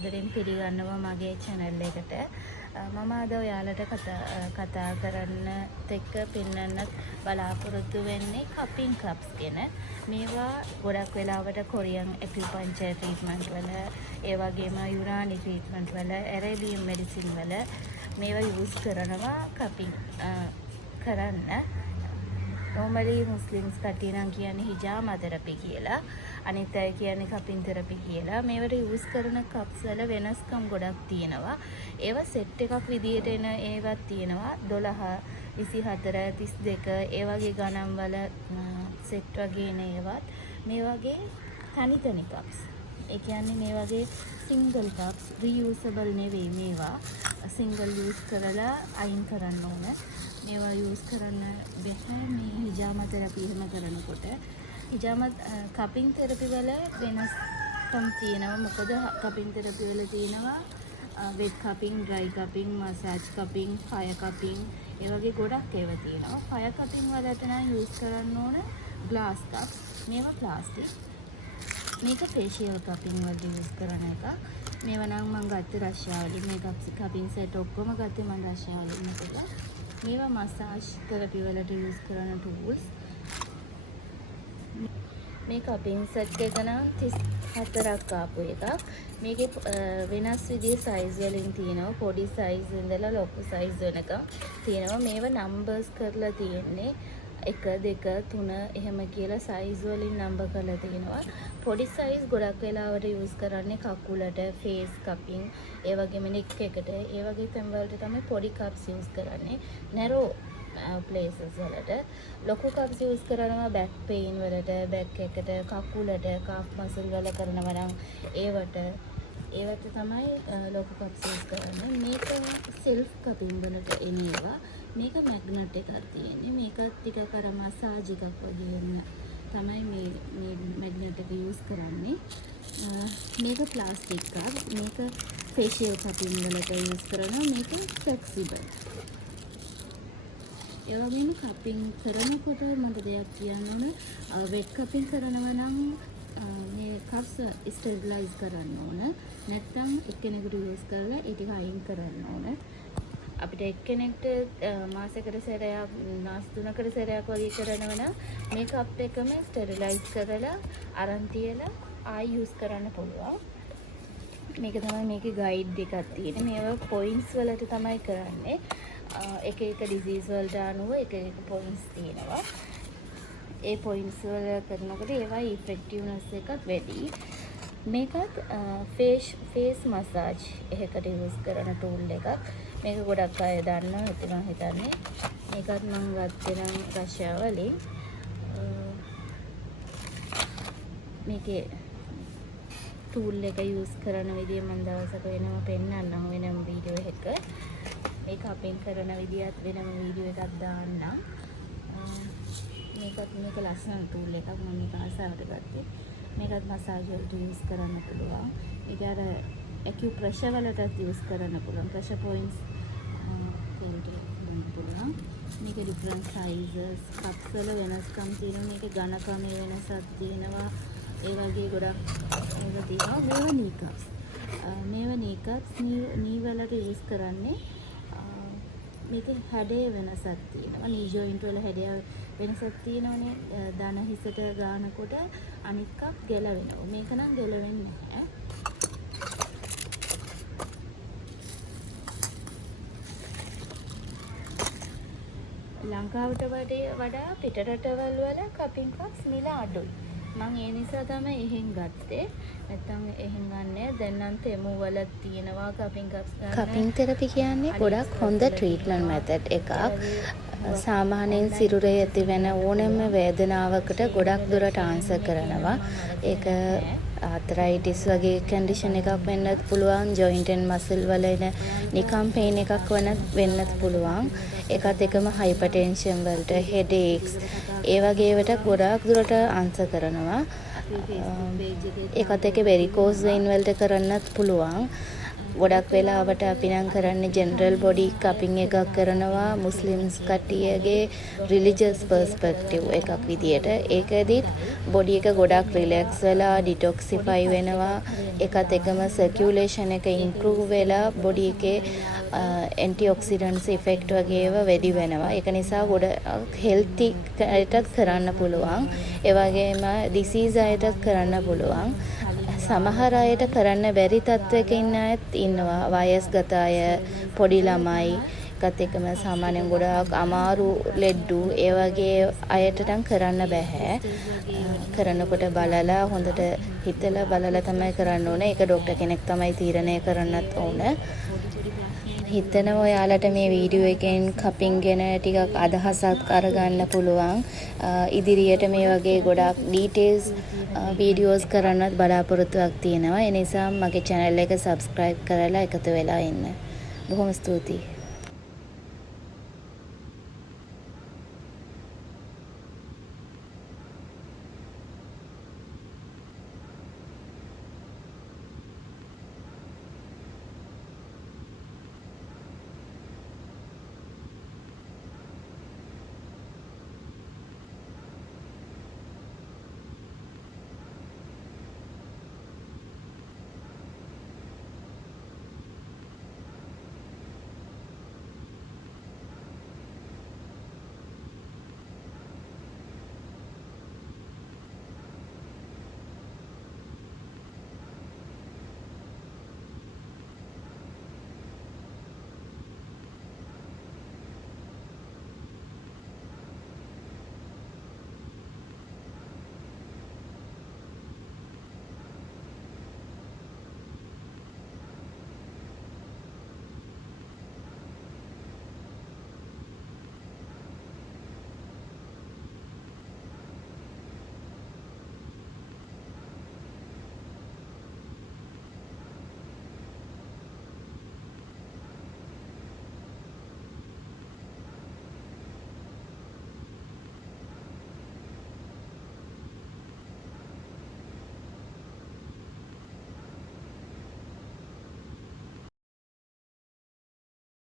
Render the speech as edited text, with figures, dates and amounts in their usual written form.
ආදරෙන් පිළිගන්නවා මගේ channel එකට. මම අද ඔයාලට කතා කරන්න එක්ක පෙන්වන්නත් බලාපොරොත්තු වෙන්නේ cupping cups ගැන. මේවා ගොඩක් වෙලාවට කොරියන් acupuncture treatment වල, ඒ වගේම යුනානි treatment වල, Arabian medicine වල මේවා use කරනවා cupping කරන්න. normally Muslims කට්ටිය නම් කියන්නේ hijama therapy කියලා. අනිත් අය කියන්නේ cupping therapy කියලා. මේවට use කරන cups වල වෙනස්කම් ගොඩක් තියෙනවා. ඒවා set එකක් විදියට එන ඒවත් තියෙනවා. 12, 24, 32 ඒ වගේ ගණන් වල set වගේ එන ඒවත්. මේ වගේ තනි cups. ඒ කියන්නේ මේ වගේ single cups reusable නෙවෙයි මේවා. single use කරලා අයින් කරන්න ඕන. මේවා use කරන්න බැහැ මේ hijama therapy එහෙම කරනකොට. hijama cupping therapy වල වෙනස්කම් තියෙනවා. මොකද cupping therapy වල තියෙනවා wet cupping, dry cupping, massage cupping, fire cupping ඒ වගේ ගොඩක් ඒවා තියෙනවා. fire cupping වලට නම් use කරන්න ඕන glass cups. මේවා plastic. මේක facial cupping වලට use කරන එක. මේවා නම් මම ගත්තේ රෂ්‍යාවලින්. මේ cupping set ඔක්කොම ගත්තේ මම රෂ්‍යාවලින් නේද. මේවා massage therapy වලට use කරන tools. මේ cupping set එක නම් 34ක් ආපු එකක්. මේකේ වෙනස් විදිහේ size වලින් තියෙනවා. පොඩි size ඉඳලා ලොකු size වෙනකම් තියෙනවා. මේවා numbers කරලා තියෙන්නේ 1 2 3 එහෙම කියලා size වලින් number කරලා තියෙනවා. පොඩි size ගොඩක් වෙලාවට use කරන්නේ කකුලට, face cupping, ඒ වගේම neck එකට, ඒ වගේ තැන් වලට තමයි පොඩි cups use කරන්නේ. narrow places වලට. ලොකු cups use කරනවා back pain වලට, back එකට, කකුලට, calf muscle වල කරනවා නම් ඒවට තමයි ලොකු cups use කරන්නේ. මේක self cupping වලට එනවා. මේක magnet එකක් තියෙන්නේ. මේකත් ටිකක් අර massage එකක් වගේ තමයි මේ magnet එක use කරන්නේ. මේක plastic cup. මේක facial cupping වලට use කරනවා. මේක flexible. ඒ වගේම cupping කරනකොට මට දෙයක් කියන්න ඕන. wet cupping කරනවා නම් මේ cups sterilize කරන්න ඕන. නැත්නම් එක්කෙනෙකුට use කරලා ඒ ටික අයින් කරන්න ඕන. අපිට එක්කෙනෙක්ට මාසෙකට සැරයක්, මාස 3කට සැරයක් වගේ කරනවා නම් මේ cup එකම sterilize කරලා අරන් තියලා ආයි use කරන්න පුළුවන්. මේක තමයි මේකේ guide එකක් තියෙන්නේ. මේවා points වලට තමයි කරන්නේ. එක disease වලට අනුව එක points තියෙනවා. ඒ points වල කරනකොට ඒවා effectiveness එකත් වැඩි. මේකත් face massage එකකට use කරන tool එකක්. මේක ගොඩක් අය දන්නවා ඇති මම හිතන්නේ. මේකත් මම ගත්තේ නම් රෂ්‍යාවලින්. මේකේ tool එක use කරන විදිය මම දවසක වෙනම පෙන්නන්නම් වෙනම වීඩියෝ එක. මේ cupping කරන විදියත් වෙනම වීඩියෝ එකක් දාන්නම්. මේක ලස්සන tool එකක් මම මේක ආසාවට ගත්තේ. මේකත් massage වලට use කරන්න පුළුවන්. ඒක අර acupressure වලටත් use කරන්න පුළුවන්. pressure points වලට පුළුවන්. මේක different sizes, cups වල වෙනස්කම් තියෙනවා. මේක ඝනකමේ වෙනසක් තියෙනවා. ඒ වගේ ගොඩක් මේක තියෙනවා. මේවා knee cups. මේවා knee cups knee වලට use කරන්නේ. මේක හැඩේ වෙනසක් තියෙනවා. knee joint වල හැඩය වෙනසක් තියෙනවනේ. දන හිසට ගානකොට අනිත් cup ගැලවෙනවා. මේක නම් ගැලවෙන්නේ නැහැ. ලංකාවට වඩා පිටරටවල් වල cupping cups මිල අඩුයි. මම ඒ නිසා තමයි එහෙන් ගත්තේ. නැත්තම් එහෙන් ගන්නෑ. දැන් නම් තෙමු වල තියෙනවා cupping cups ගන්න. cupping therapy කියන්නේ ගොඩක් හොඳ treatment method එකක්. සාමාන්‍යයෙන් සිරුරේ ඇතිවෙන ඕනෑම වේදනාවකට ගොඩක් දුරට ආන්සර් කරනවා. ඒක ආතරයිටිස් වගේ කන්ඩිෂන් එකක් වෙන්නත් පුළුවන්. joint and muscle වල එන නිකම් pain එකක් වෙන්නත් පුළුවන්. ඒකත් එකම hypertension වලට, headaches ඒ වගේ ඒවට ගොඩක් දුරට ආන්සර් කරනවා. ඒකත් එක varicose vein වලට කරන්නත් පුළුවන්. ගොඩක් වෙලාවට අපි නම් කරන්නේ ජෙනරල් බොඩි කපින් එකක් කරනවා මුස්ලිම්ස් කට්ටියගේ රිලිජියස් පර්ස්පෙක්ටිව් එකක් විදියට. ඒකෙදිත් බොඩි එක ගොඩක් රිලැක්ස් වෙලා ඩිටොක්සිෆයි වෙනවා. ඒකත් එකම සර්කියුලේෂන් එක ඉම්ප්‍රූව් වෙලා බොඩි එකේ ඇන්ටිඔක්සිඩන්ට්ස් ඉෆෙක්ට් වගේ ඒවා වැඩි වෙනවා. ඒක නිසා ගොඩක් හෙල්ති අයටත් කරන්න පුළුවන්. ඒ වගේම ඩිසීස් අයටත් කරන්න පුළුවන්. සමහර අයට කරන්න බැරි තත්වයක ඉන්න අයත් ඉන්නවා. වයස්ගත අය, පොඩි ළමයි, එකත් එකම සාමාන්‍යයෙන් ගොඩාක් අමාරු ලෙඩ්ඩු ඒ වගේ අයට නම් කරන්න බෑ. කරනකොට බලලා හොඳට හිතලා බලලා තමයි කරන්න ඕනේ. ඒක ડોක්ටර් කෙනෙක් තමයි තීරණය කරන්නත් ඕන. හිතනවා ඔයාලට මේ වීඩියෝ එකෙන් කපින් ගැන ටිකක් අදහසක් අරගන්න පුළුවන්. ඉදිරියට මේ වගේ ගොඩාක් ඩීටේල්ස් වීඩියෝස් කරන්නත් බලාපොරොත්තුවක් තියෙනවා. ඒ නිසා මගේ channel එක subscribe කරලා එකතු වෙලා ඉන්න. බොහොම ස්තුතියි.